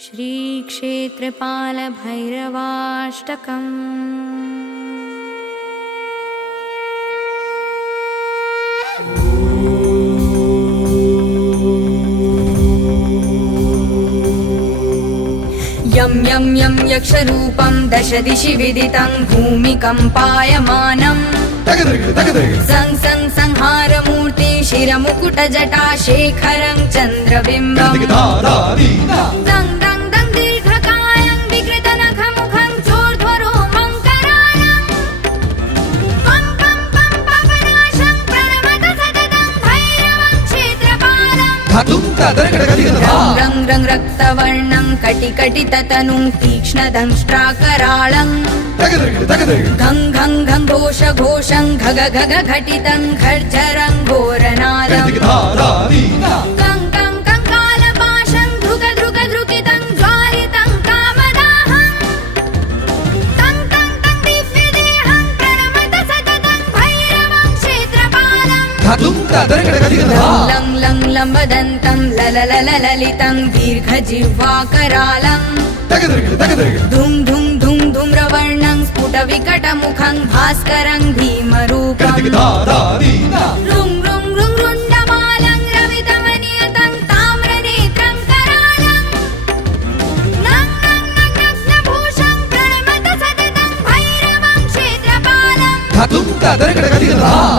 श्रीक्षेत्रपालभैरवाष्टकम्। यं यं यं यक्षरूपं दशदिशि विदितं भूमिकम्पायमानम् सं सं संहारमूर्ति शिरमुकुटजटा शेखरं चन्द्रबिम्बम् दं दं दं दीर्घकायं विकृतनखमुखं चोर्ध्वरोमं करालम् पं पं पं पवनाशं प्रणमत सततं भैरवं क्षेत्रपालम् रं रं रक्तवर्णं कटिकटिततनुं तीक्ष्णदंष्ट्राकराळम् घं घं घं घोष घोषं घग घग घटितं खर्जरं घोरनादम् कं कं कङ्कालपाशं धृग धृग धृकितं ज्वालितं कामदाहं तं तं तं दिव्यदेहं प्रणमत सततं भैरवं क्षेत्रपालम् लं लं लम्बदन्तं ललितं दीर्घजिह्वाकरालम् धुं धुं धुं धूम्रवर्णं स्फुटविकटमुखं भास्करं भीमरूपम् रुं रुं रुं रुण्डमालं रवितमनियतं ताम्रनेत्रं करालम् नं नं नं नग्नभूषं प्रणमत सततं भैरवं क्षेत्रपालम्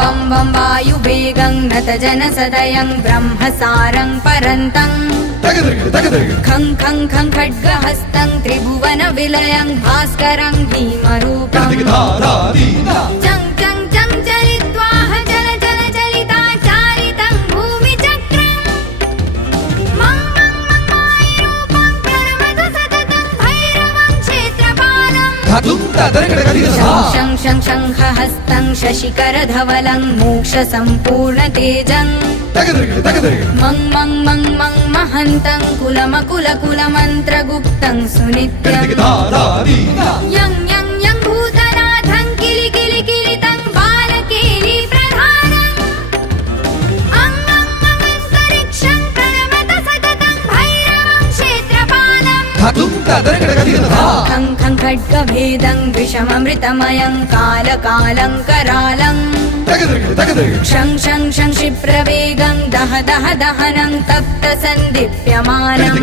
वं वं वायुवेगं नतजनसदयं ब्रह्मसारं परन्तम् खं खं खं खड्गहस्तं त्रिभुवनविलयं भास्करं भीमरूपम् चं चं चं चलित्वाह जल जल चलिताचारितं भूमिचक्रम् मं मं मं मायरूपं प्रणमत सततं भैरवं क्षेत्रपालम् शं शं शङ्खहस्तं शशिकरधवलं मोक्षसम्पूर्णतेजम् मं मं मं मं महन्तं कुलमकुलकुलमन्त्रगुप्तं सुनित्यम् यं यं यं भूतनाथं किलि किलि किलितं बालकेलिप्रधानम् अं अं अन्तरिक्षं प्रणमत सततं भैरवं क्षेत्रपालम् खं खं खड्गभेदं विषममृतमयं कालकालं करालम् शं शं शं क्षिप्रवेगं दह दह दहनं तप्तसन्दीप्यमानम्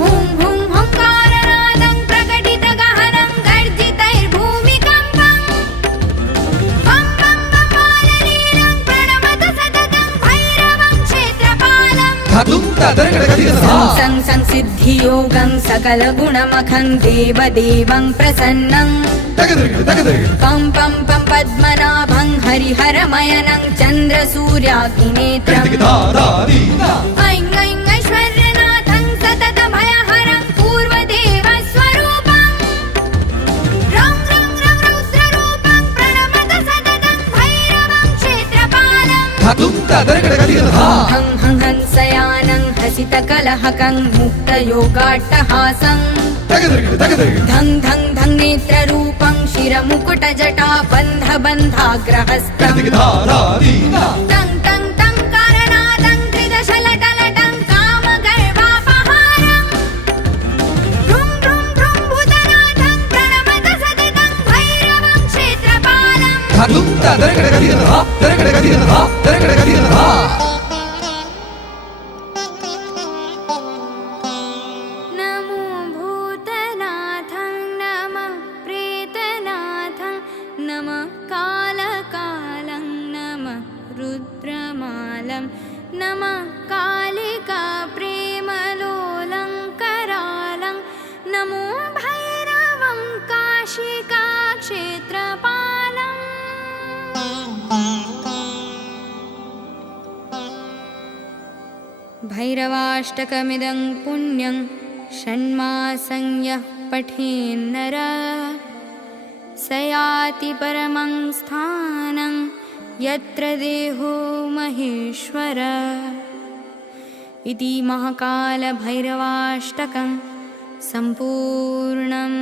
हुं हुं हुङ्कारनादं प्रकटितगहनं गर्जितैर्भूमिकम्पम् वं वं वं बाललीलं प्रणमत सततं भैरवं क्षेत्रपालम् सं सं सिद्धियोगं सकलगुणमखं देवदेवं प्रसन्नम् पं पं पं पद्मनाभं हरिहरमयनं चन्द्रसूर्याग्निनेत्रम् ऐं ऐं ऐश्वर्यनाथं सततभयहरं पूर्वदेवस्वरूपम् रं रं रं रौद्ररूपं प्रणमत सततं भैरवं क्षेत्रपालम् हं हं हंसयानं हसितकलहकं मुक्तयोगाट्टहासम् धं धं धं नेत्ररूपं शिरमुकुटजटा बन्धबन्धाग्रहस्तम् तं तं तं करनादं त्रिदशलटलटं कामगर्भापहारम् रुं रुं रुं भूतनाथं प्रणमत सततं भैरवं क्षेत्रपालम् नमः कालिका प्रेमलोलं करालं नमो भैरवं काशिका क्षेत्रपालम् भैरवाष्टकमिदं पुण्यं षण्मासं यः पठेन्नरः स याति परमं स्थानं यत्र देहो महेश्वर इति महाकालभैरवाष्टकं सम्पूर्णम्।